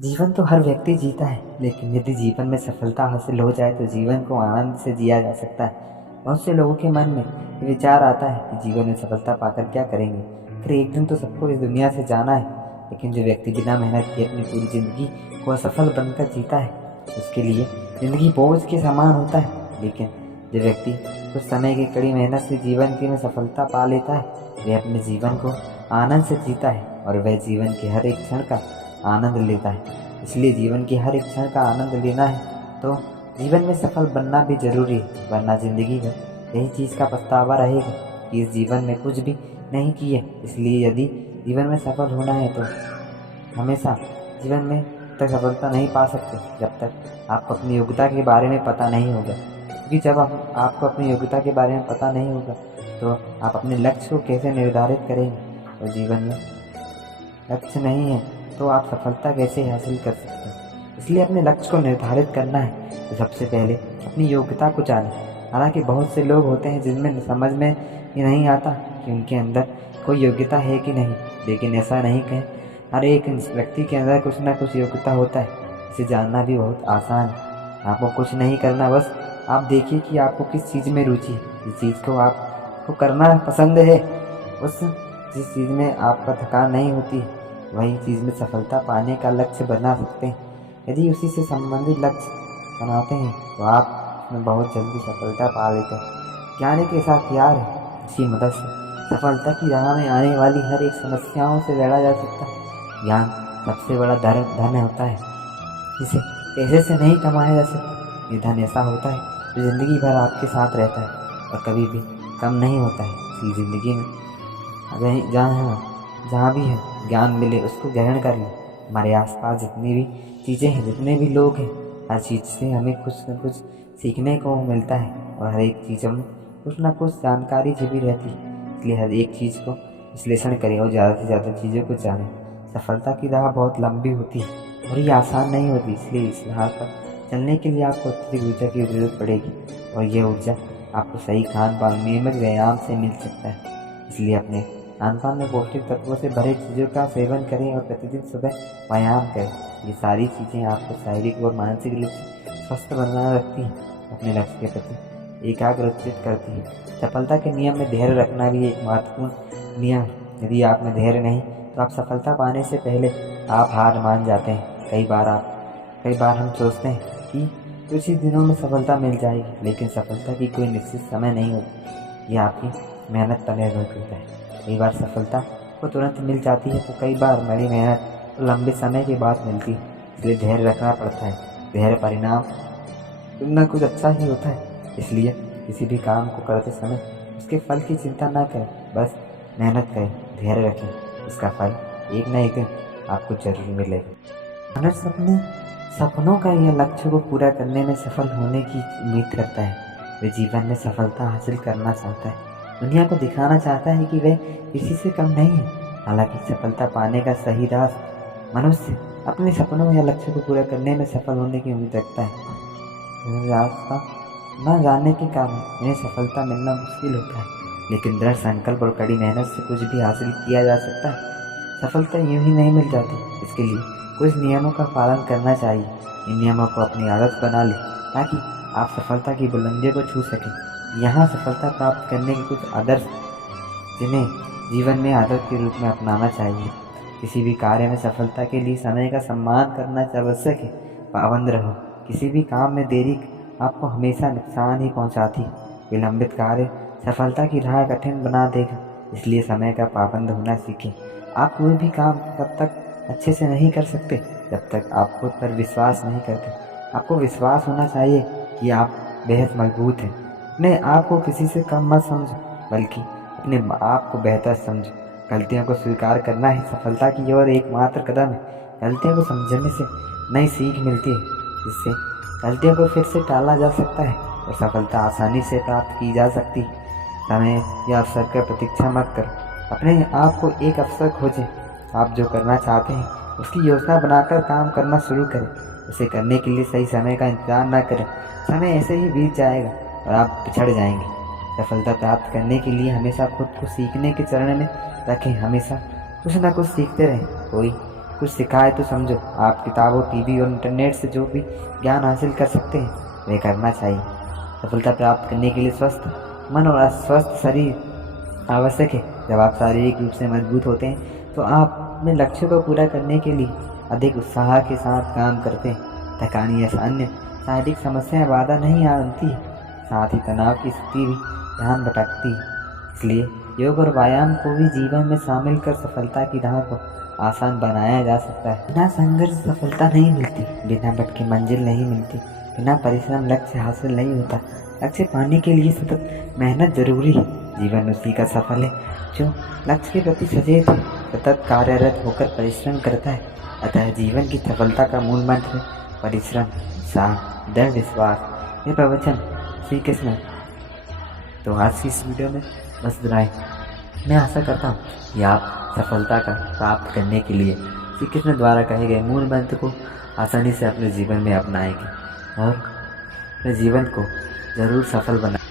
जीवन तो हर व्यक्ति जीता है, लेकिन यदि जीवन में सफलता हासिल हो जाए तो जीवन को आनंद से जिया जा सकता है। बहुत से लोगों के मन में ये विचार आता है कि जीवन में सफलता पाकर क्या करेंगे, फिर एक दिन तो सबको इस दुनिया से जाना है। लेकिन जो व्यक्ति बिना मेहनत किए अपनी पूरी जिंदगी को असफल बनकर जीता है, उसके लिए जिंदगी बोझ के समान होता है। लेकिन जो व्यक्ति कुछ समय की कड़ी मेहनत से जीवन की में सफलता पा लेता है, वह अपने जीवन को आनंद से जीता है और वह जीवन के हर एक क्षण का आनंद लेता है। इसलिए जीवन की हर एक क्षण का आनंद लेना है तो जीवन में सफल बनना भी जरूरी है, वरना जिंदगी भर यही चीज़ का पछतावा रहेगा कि इस जीवन में कुछ भी नहीं किए। इसलिए यदि जीवन में सफल होना है तो हमेशा जीवन में तक सफलता नहीं पा सकते जब तक आपको अपनी योग्यता के बारे में पता नहीं होगा। क्योंकि जब आपको अपनी योग्यता के बारे में पता नहीं होगा तो आप अपने लक्ष्य को कैसे निर्धारित करेंगे। और जीवन में लक्ष्य नहीं है तो आप सफलता कैसे हासिल कर सकते हैं। इसलिए अपने लक्ष्य को निर्धारित करना है तो सबसे पहले अपनी योग्यता को जानें। हालांकि बहुत से लोग होते हैं जिनमें समझ में ही नहीं आता कि उनके अंदर कोई योग्यता है कि नहीं, लेकिन ऐसा नहीं कहें। हर एक व्यक्ति के अंदर कुछ ना कुछ योग्यता होता है। इसे जानना भी बहुत आसान है। आपको कुछ नहीं करना, बस आप देखिए कि आपको किस चीज़ में रुचि है, जिस चीज़ को आपको करना पसंद है, जिस चीज़ में आपका थकान नहीं होती वही चीज़ में सफलता पाने का लक्ष्य बना सकते हैं। यदि उसी से संबंधित लक्ष्य बनाते हैं तो आप उसमें बहुत जल्दी सफलता पा लेते हैं। ज्ञान एक ऐसा हथियार है जिसकी मदद से सफलता की राह में आने वाली हर एक समस्याओं से लड़ा जा सकता है। ज्ञान सबसे बड़ा धन होता है जिसे पैसे से नहीं कमाया जा सकता। ये धन ऐसा होता है जो ज़िंदगी भर आपके साथ रहता है और कभी भी कम नहीं होता है। इसलिए ज़िंदगी में जहाँ भी है ज्ञान मिले उसको ग्रहण कर लें। हमारे आसपास जितनी भी चीज़ें हैं, जितने भी लोग हैं, हर चीज़ से हमें कुछ न कुछ सीखने को मिलता है और हर एक चीज़ में कुछ ना कुछ जानकारी छिपी रहती है। इसलिए हर एक चीज़ को विश्लेषण करें और ज़्यादा से ज़्यादा चीज़ों को जानें। सफलता की राह बहुत लंबी होती है और ये आसान नहीं होती। इसलिए इस राह पर चलने के लिए आपको अत्यधिक ऊर्जा की ज़रूरत पड़ेगी और यह ऊर्जा आपको सही खान पान, नियमित व्यायाम से मिल सकता है। इसलिए अपने खान पान में पौष्टिक तत्वों से भरे चीज़ों का सेवन करें और प्रतिदिन सुबह व्यायाम करें। ये सारी चीज़ें आपको शारीरिक और मानसिक रूप से स्वस्थ बनाए रखती हैं, अपने लक्ष्य के प्रति एकाग्रचित करती है। सफलता के नियम में धैर्य रखना भी एक महत्वपूर्ण नियम है। यदि आप में धैर्य नहीं तो आप सफलता पाने से पहले आप हार मान जाते हैं। कई बार हम सोचते हैं कि कुछ ही दिनों में सफलता मिल जाएगी, लेकिन सफलता की कोई निश्चित समय नहीं होती। ये आपकी मेहनत पर निर्भर करता है। कई बार सफलता को तुरंत मिल जाती है तो कई बार बड़ी मेहनत तो लंबे समय के बाद मिलती है। इसलिए धैर्य रखना पड़ता है। धैर्य परिणाम कुछ ना कुछ अच्छा ही होता है। इसलिए किसी भी काम को करते समय उसके फल की चिंता ना करें, बस मेहनत करें, धैर्य रखें। इसका फल एक ना एक दिन आपको जरूर मिलेगा। मनुष्य सपनों का यह लक्ष्य को पूरा करने में सफल होने की उम्मीद करता है। वह जीवन में सफलता हासिल करना चाहता है, दुनिया को दिखाना चाहता है कि वह किसी से कम नहीं है। हालांकि सफलता पाने का सही रास्ता मनुष्य अपने सपनों या लक्ष्य को पूरा करने में सफल होने की उम्मीद रखता है। रास्ता न जानने के कारण इन्हें सफलता मिलना मुश्किल होता है, लेकिन दृढ़ संकल्प और कड़ी मेहनत से कुछ भी हासिल किया जा सकता है। सफलता यूं ही नहीं मिल जाती, इसके लिए कुछ नियमों का पालन करना चाहिए। इन नियमों को अपनी आदत बना लें ताकि आप सफलता की बुलंदियों को छू सकें। यहाँ सफलता प्राप्त करने के कुछ आदर्श जिन्हें जीवन में आदत के रूप में अपनाना चाहिए। किसी भी कार्य में सफलता के लिए समय का सम्मान करना आवश्यक है। पाबंद रहो। किसी भी काम में देरी आपको हमेशा नुकसान ही पहुंचाती है। विलंबित कार्य सफलता की राह कठिन बना देगा। इसलिए समय का पाबंद होना सीखें। आप कोई भी काम तब तक अच्छे से नहीं कर सकते जब तक आप खुद पर विश्वास नहीं करते। आपको विश्वास होना चाहिए कि आप बेहद मजबूत हैं। अपने आप को किसी से कम मत समझो, बल्कि अपने आप को बेहतर समझो। गलतियों को स्वीकार करना ही सफलता की ओर एकमात्र कदम है। गलतियों को समझने से नई सीख मिलती है, जिससे गलतियों को फिर से टाला जा सकता है और सफलता आसानी से प्राप्त की जा सकती है। समय या अवसर की प्रतीक्षा मत करो, अपने आप को एक अवसर खोजें। आप जो करना चाहते हैं उसकी योजना बनाकर काम करना शुरू करें। उसे करने के लिए सही समय का इंतजार न करें। समय ऐसे ही बीत जाएगा और आप पिछड़ जाएंगे। सफलता प्राप्त करने के लिए हमेशा खुद को सीखने के चरण में रखें। हमेशा कुछ ना कुछ सीखते रहें। कोई कुछ सिखाए तो समझो। आप किताबों, टीवी और इंटरनेट से जो भी ज्ञान हासिल कर सकते हैं वह करना चाहिए। सफलता प्राप्त करने के लिए स्वस्थ मन और अस्वस्थ शरीर आवश्यक है। जब आप शारीरिक रूप से मजबूत होते हैं तो आप अपने लक्ष्यों को पूरा करने के लिए अधिक उत्साह के साथ काम करते हैं। थकान या अन्य शारीरिक समस्याएं बाधा नहीं बनती है। साथ ही तनाव की स्थिति भी ध्यान भटकती है। इसलिए योग और व्यायाम को भी जीवन में शामिल कर सफलता की राह को आसान बनाया जा सकता है। बिना संघर्ष सफलता नहीं मिलती, बिना भटके मंजिल नहीं मिलती, बिना परिश्रम लक्ष्य हासिल नहीं होता। लक्ष्य पाने के लिए सतत मेहनत जरूरी है। जीवन उसी का सफल है जो लक्ष्य के प्रति सचेत है, सतत कार्यरत होकर परिश्रम करता है। अतः जीवन की सफलता का मूल मंत्र है परिश्रम, उत्साह, दृढ़ विश्वास। ये प्रवचन श्री कृष्ण। तो आज की इस वीडियो में बस इतना ही। मैं आशा करता हूँ कि आप सफलता का प्राप्त करने के लिए श्री कृष्ण द्वारा कहे गए मूल मंत्र को आसानी से अपने जीवन में अपनाएंगे और अपने जीवन को ज़रूर सफल बनाएंगे।